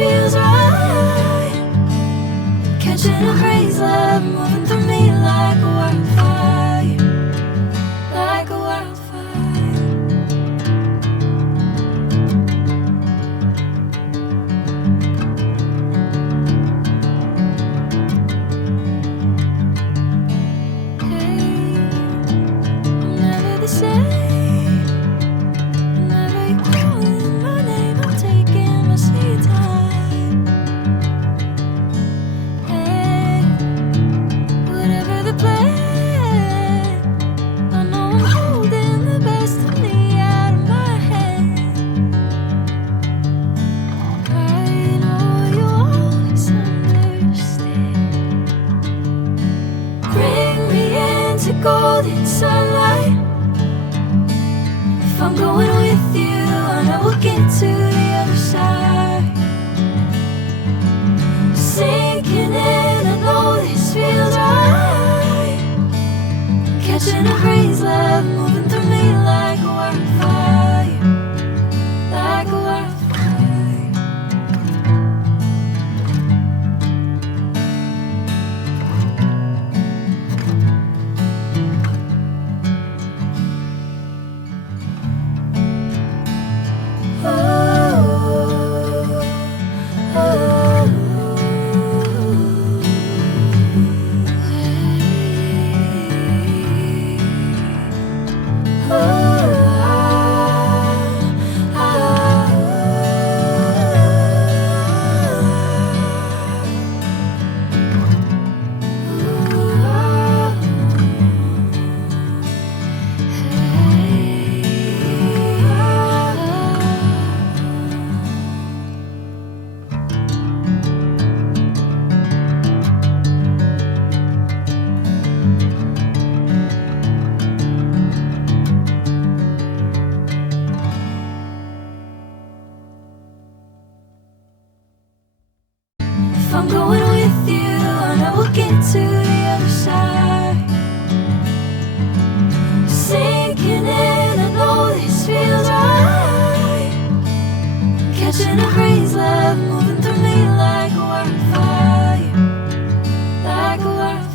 feels right. Catching a crazy love moving through me like a wildfire, like a wildfire. Hey, I'm never the same. Whenever you're calling my name, I'm taking my sweet time. Hey, whatever the plan, I know I'm holding the best of me out of my hand. I know you always understand. Bring me into golden sunlight. If I'm going with you, I know we'll get to the other side. Sinking in, I know this feels right. Catching a crazy love moving through me like a wildfire, like a wildfire. If I'm going with you, I know we'll get to the other side. Sinking in, I know this feels right. Catching a crazy love moving through me like a wildfire, like a wildfire.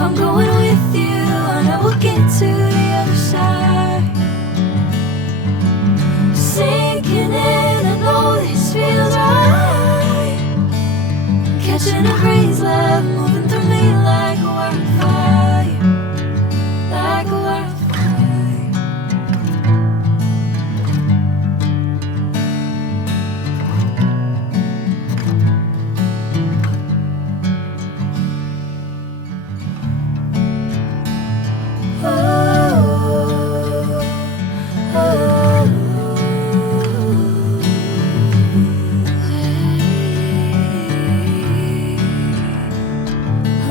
If I'm going with you, I know we'll get to the other side. Sinking in, I know this feels right. Catching a breeze, love moving through me like a wildfire, like a wildfire.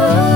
Oh